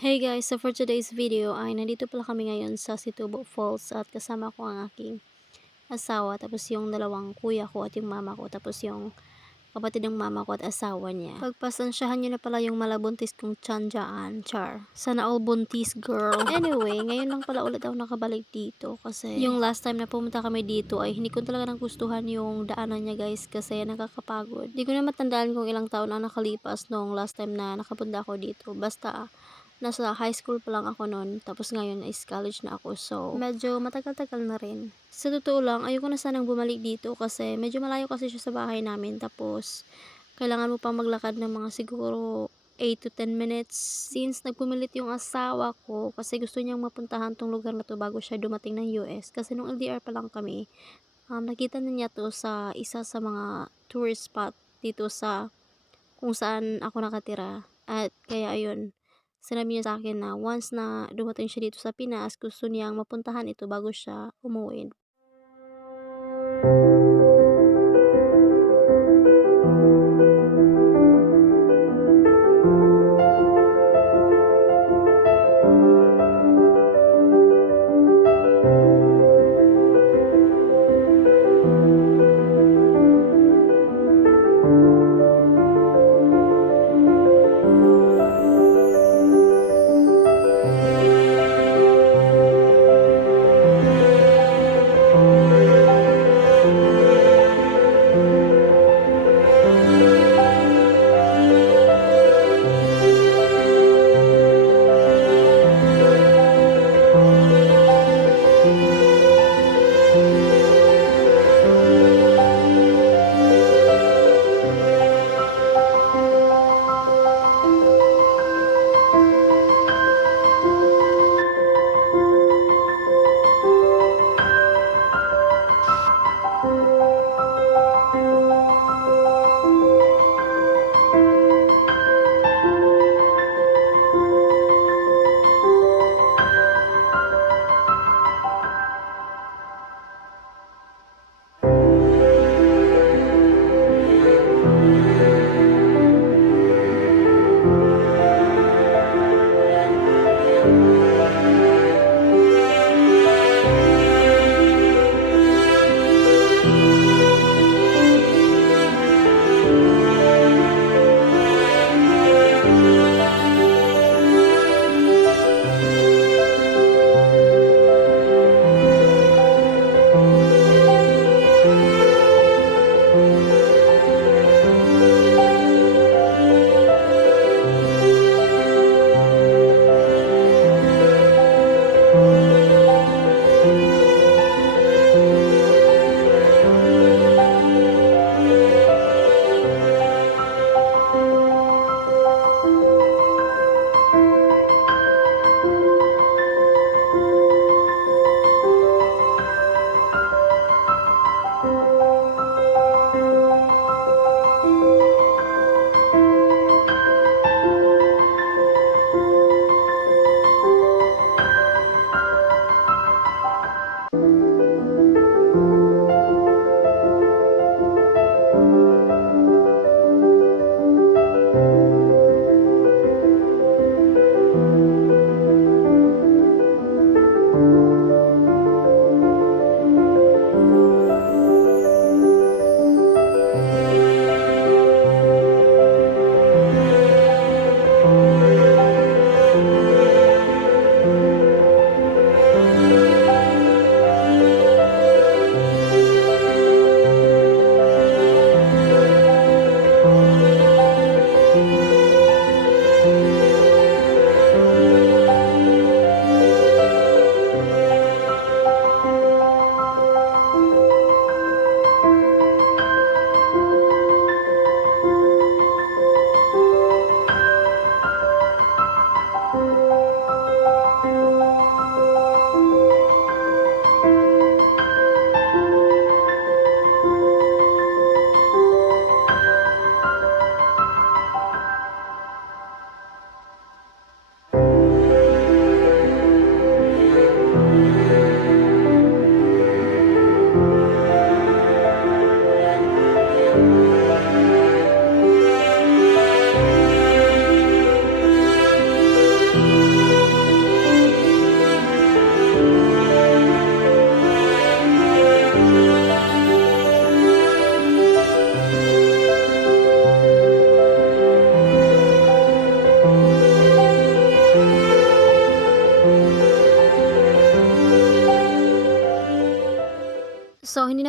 Hey guys, so for today's video ay nandito pala kami ngayon sa Situbo Falls at kasama ko ang aking asawa, tapos yung dalawang kuya ko at yung mama ko, tapos yung kapatid ng mama ko at asawa niya. Pagpasensyahan nyo na pala yung malabuntis kong tiyan dyan, char. Sana all buntis, girl. Anyway, ngayon lang pala ulit ako nakabalik dito kasi yung last time na pumunta kami dito ay hindi ko talaga nagustuhan yung daanan niya guys kasi nakakapagod. Hindi ko na matandaan kung ilang taon ang nakalipas nung last time na nakapunta ako dito. Basta nasa high school pa lang ako noon, tapos ngayon is college na ako, so medyo matagal-tagal na rin. Sa totoo lang, ayoko na sanang bumalik dito kasi medyo malayo kasi siya sa bahay namin, tapos kailangan mo pang maglakad ng mga siguro 8 to 10 minutes. Since nagpumilit yung asawa ko kasi gusto niyang mapuntahan tong lugar na to bago siya dumating ng US, kasi nung LDR pa lang kami, nakita na niya to sa isa sa mga tourist spot dito sa kung saan ako nakatira. At kaya ayun, sinabi niya sa akin na once na dumating siya dito sa Pinas, gusto niyang mapuntahan ito bago siya umuwi.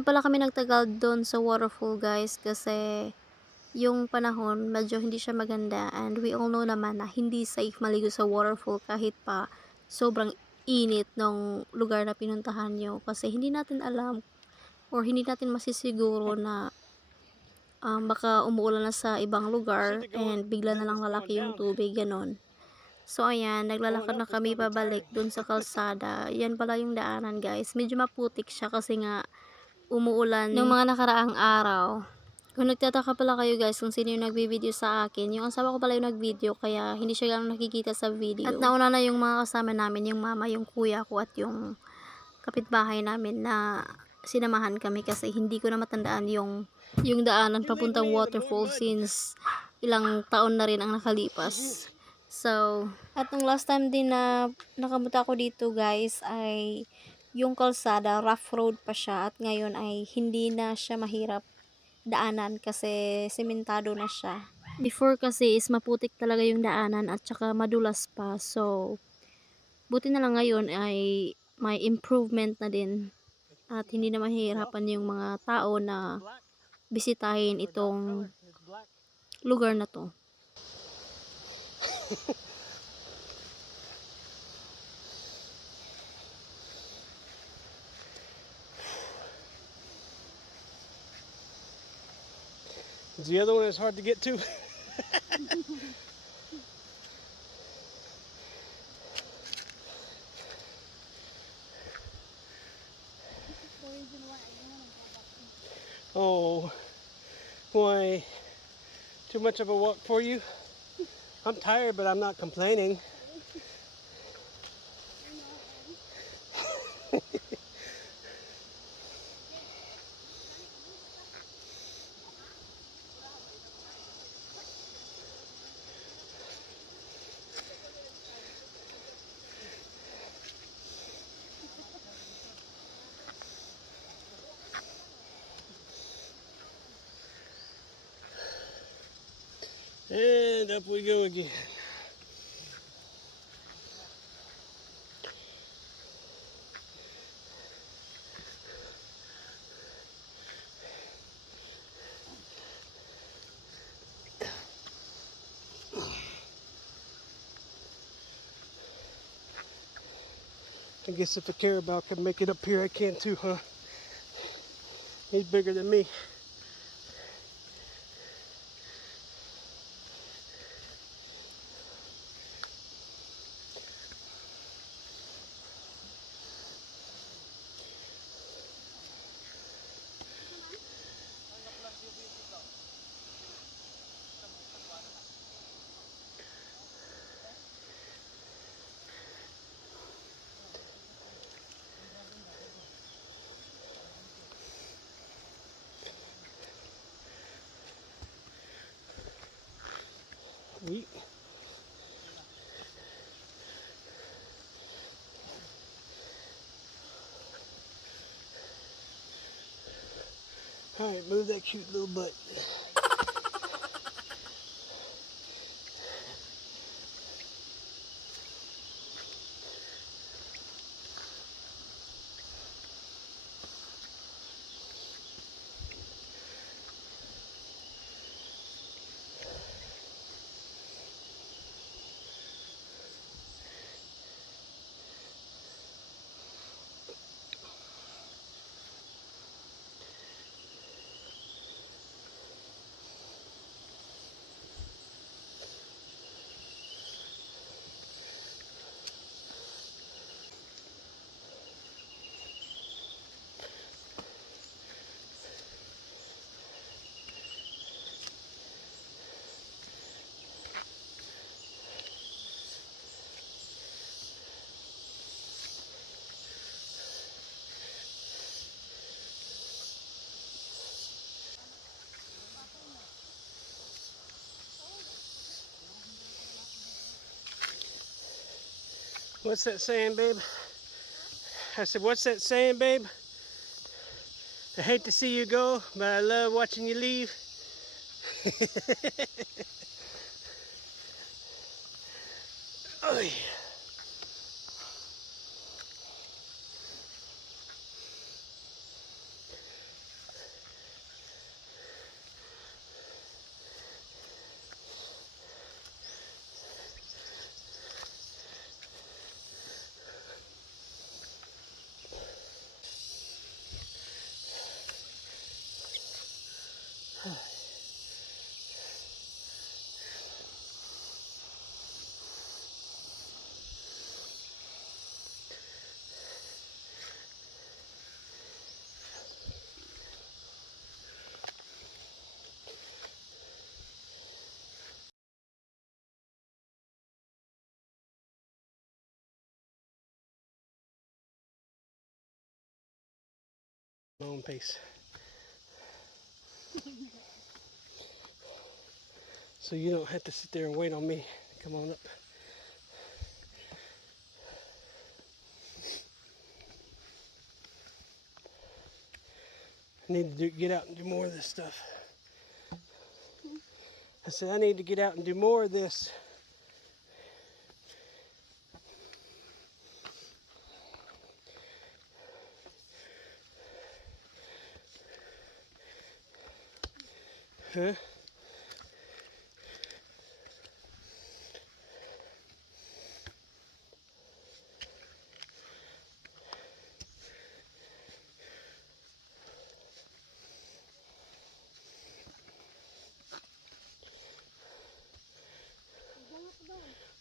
na pala kami nagtagal doon sa waterfall guys kasi yung panahon medyo hindi siya maganda, and we all know naman na hindi safe maligo sa waterfall kahit pa sobrang init ng lugar na pinuntahan nyo, kasi hindi natin alam or hindi natin masisiguro na baka umuulan na sa ibang lugar and bigla na lang lalaki yung tubig, ganon. So ayan, naglalakad na kami pabalik dun sa kalsada. Yan pala yung daanan guys, medyo maputik siya kasi nga umuulan ng mga nakaraang araw. Kung nagtataka pala kayo guys kung sino yung nagbi-video sa akin, yung asawa ko pala yung nag-video kaya hindi siya ganun nakikita sa video. At nauna na yung mga kasama namin, yung mama, yung kuya ko at yung kapitbahay namin na sinamahan kami kasi hindi ko na matandaan yung daanan papuntang waterfall since ilang taon na rin ang nakalipas. So, at nung last time din na nakamunta ako dito guys ay yung kalsada, rough road pa siya, at ngayon ay hindi na siya mahirap daanan kasi sementado na siya. Before kasi is maputik talaga yung daanan at saka madulas pa. So, buti na lang ngayon ay may improvement na din at hindi na mahihirapan yung mga tao na bisitahin itong lugar na to. The other one is hard to get to. Oh, why? Too much of a walk for you? I'm tired, but I'm not complaining. And up we go again. I guess if a carabao can make it up here, I can too, huh? He's bigger than me. Yeet. All right, move that cute little butt. What's that saying, babe? I said, what's that saying, babe? I hate to see you go, but I love watching you leave. Oh, yeah. My own pace. So you don't have to sit there and wait on me. Come on up. I need to get out and do more of this stuff. I said I need to get out and do more of this. Huh?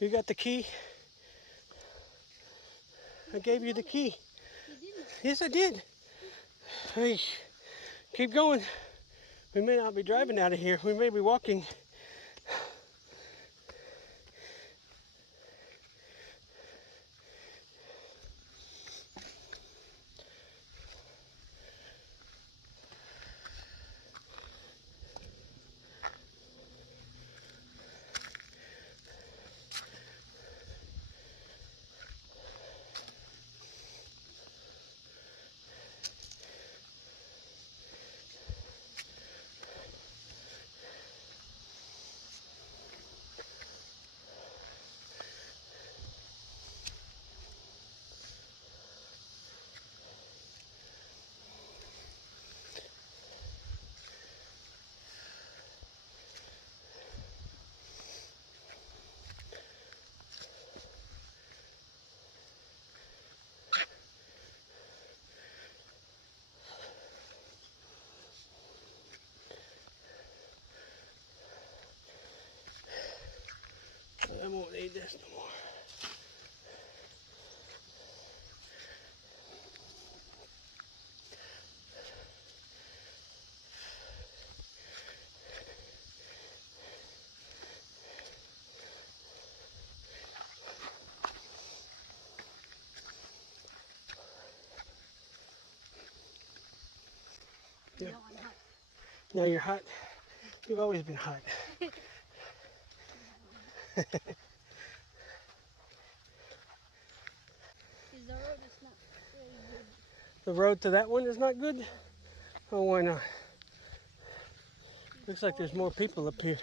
You got the key? I gave you the key. Yes, I did. Hey, keep going. We may not be driving out of here. We may be walking. I won't need this no more. Yeah. Now you're hot. You've always been hot. The road is not very good. The road to that one is not good? Oh, why not? Looks like there's more people up here.